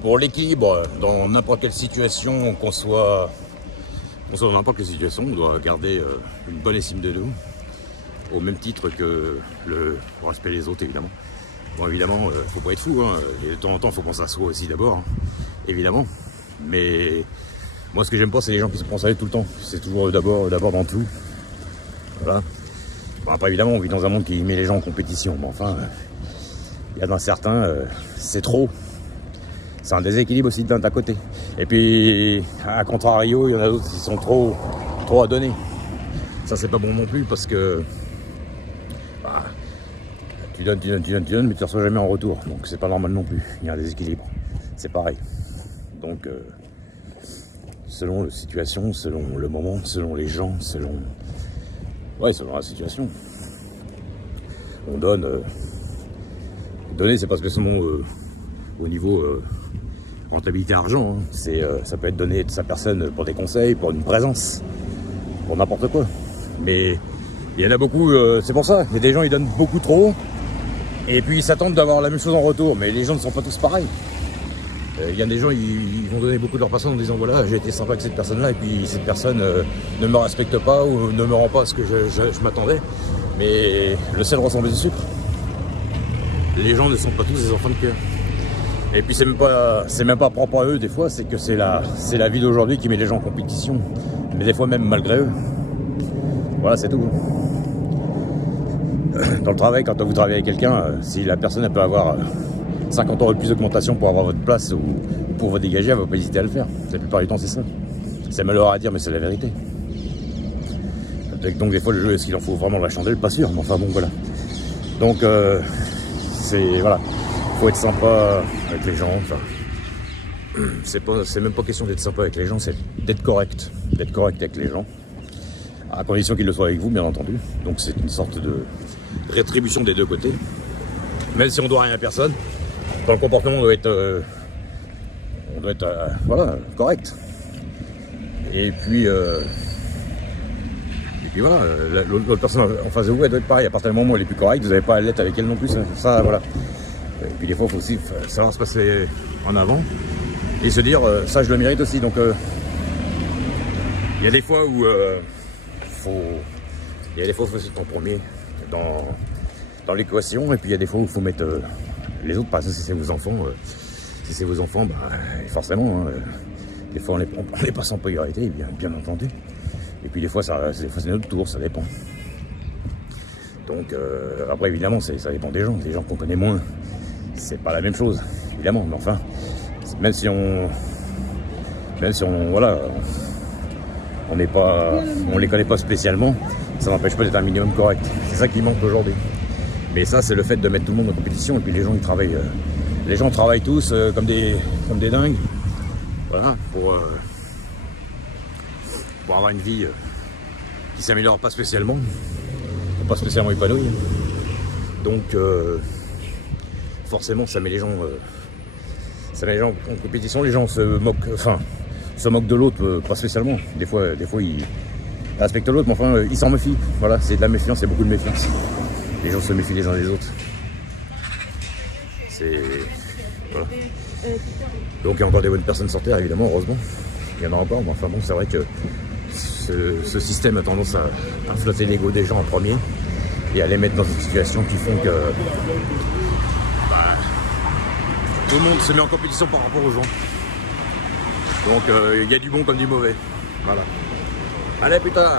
Pour l'équilibre, dans n'importe quelle situation, qu'on soit dans n'importe quelle situation, on doit garder une bonne estime de nous, au même titre que le respect des autres, évidemment. Bon, évidemment, faut pas être fou, hein, et de temps en temps, il faut penser à soi aussi d'abord, hein, évidemment. Mais moi, ce que j'aime pas, c'est les gens qui se pensent à eux tout le temps. C'est toujours d'abord dans tout. Voilà. Bon, après, évidemment, on vit dans un monde qui met les gens en compétition, mais enfin, il y a dans certains, c'est trop. C'est un déséquilibre aussi d'un côté. Et puis, à contrario, il y en a d'autres qui sont trop à donner. Ça, c'est pas bon non plus parce que bah, tu donnes, mais tu reçois jamais en retour. Donc, c'est pas normal non plus. Il y a un déséquilibre. C'est pareil. Donc, selon la situation, selon le moment, selon les gens, selon la situation, on donne. Donner, c'est parce que selon au niveau rentabilité argent, hein, ça peut être donné de sa personne pour des conseils, pour une présence, pour n'importe quoi. Mais il y en a beaucoup, c'est pour ça, il y a des gens ils donnent beaucoup trop, et puis ils s'attendent d'avoir la même chose en retour, mais les gens ne sont pas tous pareils. Il y a des gens, ils vont donner beaucoup de leur personne en disant voilà, j'ai été sympa avec cette personne-là, et puis cette personne ne me respecte pas ou ne me rend pas ce que je m'attendais, mais le sel ressemble au sucre. Les gens ne sont pas tous des enfants de cœur. Et puis c'est même pas propre à eux des fois, c'est que c'est la vie d'aujourd'hui qui met les gens en compétition. Mais des fois même malgré eux. Voilà, c'est tout. Dans le travail, quand vous travaillez avec quelqu'un, si la personne elle peut avoir 50 € de plus d'augmentation pour avoir votre place ou pour vous dégager, elle ne va pas hésiter à le faire. La plupart du temps c'est ça. C'est malheureux à dire mais c'est la vérité. Donc des fois le jeu, est-ce qu'il en faut vraiment la chandelle? Pas sûr, mais enfin bon voilà. Donc voilà, faut être sympa avec les gens. Enfin, c'est même pas question d'être sympa avec les gens, c'est d'être correct avec les gens, à condition qu'ils le soient avec vous, bien entendu. Donc c'est une sorte de rétribution des deux côtés. Même si on doit rien à personne, dans le comportement on doit être voilà, correct. Et puis voilà, l'autre personne en face de vous, elle doit être pareille. À partir du moment où elle est plus correcte, vous n'avez pas à l'être avec elle non plus. Ça, voilà. Et puis des fois, il faut aussi savoir se passer en avant et se dire, ça, je le mérite aussi. Donc, il y a des fois où il faut se mettre en premier dans l'équation. Et puis, il y a des fois où il faut mettre les autres. Par exemple, si c'est vos enfants, bah, forcément, hein, des fois, on les passe en priorité, bien entendu. Et puis des fois c'est notre tour, ça dépend. Donc après évidemment ça dépend des gens qu'on connaît moins. C'est pas la même chose, évidemment, mais enfin, même si on voilà, on les connaît pas spécialement, ça n'empêche pas d'être un minimum correct. C'est ça qui manque aujourd'hui. Mais ça c'est le fait de mettre tout le monde en compétition et puis les gens ils travaillent. Les gens travaillent tous comme des dingues. Voilà, pour avoir une vie qui s'améliore pas spécialement épanouie. Donc forcément ça met les gens en compétition. Les gens se moquent de l'autre, pas spécialement. Des fois ils respectent l'autre, mais enfin ils s'en méfient. Voilà, c'est de la méfiance, c'est beaucoup de méfiance. Les gens se méfient les uns des autres. Voilà. Donc il y a encore des bonnes personnes sur Terre, évidemment, heureusement. Il y en a encore, mais enfin bon, c'est vrai que ce système a tendance à flatter l'ego des gens en premier et à les mettre dans une situation qui font que bah, tout le monde se met en compétition par rapport aux gens. Donc il y a du bon comme du mauvais. Voilà. Allez putain.